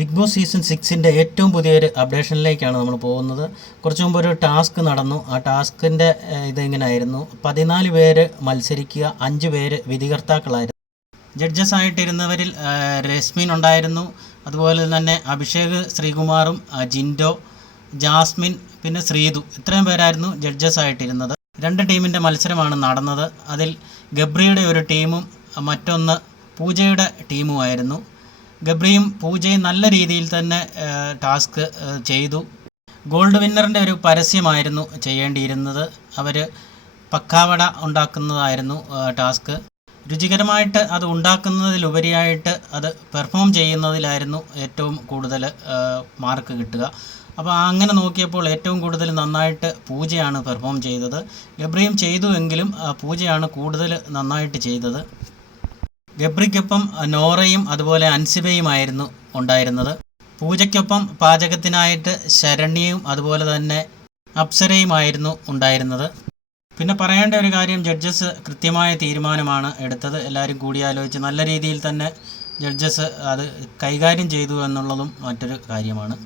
Big boss season 6ൻ്റെ ഏറ്റവും പുതിയൊരു അപ്ഡേഷനിലേക്കാണ് നമ്മൾ പോകുന്നത്. കുറച്ച് മുമ്പ് ഒരു ടാസ്ക് നടന്നു. ആ ടാസ്കിൻ്റെ ഇതിങ്ങനായിരുന്നു: 14 പേര് മത്സരിക്കുക, 5 പേര് വിധികർത്താക്കളായിരുന്നു. ജഡ്ജസ് ആയിട്ടിരുന്നവരിൽ രശ്മിൻ ഉണ്ടായിരുന്നു, അതുപോലെ തന്നെ അഭിഷേക്, ശ്രീകുമാറും, ജിൻഡോ, ജാസ്മിൻ, പിന്നെ ശ്രീതു, ഇത്രയും പേരായിരുന്നു ജഡ്ജസ് ആയിട്ടിരുന്നത്. 2 ടീമിൻ്റെ മത്സരമാണ് നടന്നത്. അതിൽ ഗബ്രിയുടെ ഒരു ടീമും മറ്റൊന്ന് പൂജയുടെ ടീമുമായിരുന്നു. ഗബ്രിയും പൂജയും നല്ല രീതിയിൽ തന്നെ ടാസ്ക് ചെയ്തു. ഗോൾഡ് വിന്നറിൻ്റെ ഒരു പരസ്യമായിരുന്നു ചെയ്യേണ്ടിയിരുന്നത്. അവർ പക്കാവട ഉണ്ടാക്കുന്നതായിരുന്നു ടാസ്ക്. രുചികരമായിട്ട് അത് ഉണ്ടാക്കുന്നതിലുപരിയായിട്ട് അത് പെർഫോം ചെയ്യുന്നതിലായിരുന്നു ഏറ്റവും കൂടുതൽ മാർക്ക് കിട്ടുക. അപ്പോൾ അങ്ങനെ നോക്കിയപ്പോൾ ഏറ്റവും കൂടുതൽ നന്നായിട്ട് പൂജയാണ് പെർഫോം ചെയ്തത്. ഗബ്രിയും ചെയ്തുവെങ്കിലും പൂജയാണ് കൂടുതൽ നന്നായിട്ട് ചെയ്തത്. ഗബ്രിക്കൊപ്പം നോറയും അതുപോലെ അൻസിബയുമായിരുന്നു ഉണ്ടായിരുന്നത്. പൂജയ്ക്കൊപ്പം പാചകത്തിനായിട്ട് ശരണ്യയും അതുപോലെ തന്നെ അപ്സരയുമായിരുന്നു ഉണ്ടായിരുന്നത്. പിന്നെ പറയേണ്ട ഒരു കാര്യം, ജഡ്ജസ് കൃത്യമായ തീരുമാനമാണ് എടുത്തത്. എല്ലാവരും കൂടിയാലോചിച്ച് നല്ല രീതിയിൽ തന്നെ ജഡ്ജസ് അത് കൈകാര്യം ചെയ്തു എന്നുള്ളതും മറ്റൊരു കാര്യമാണ്.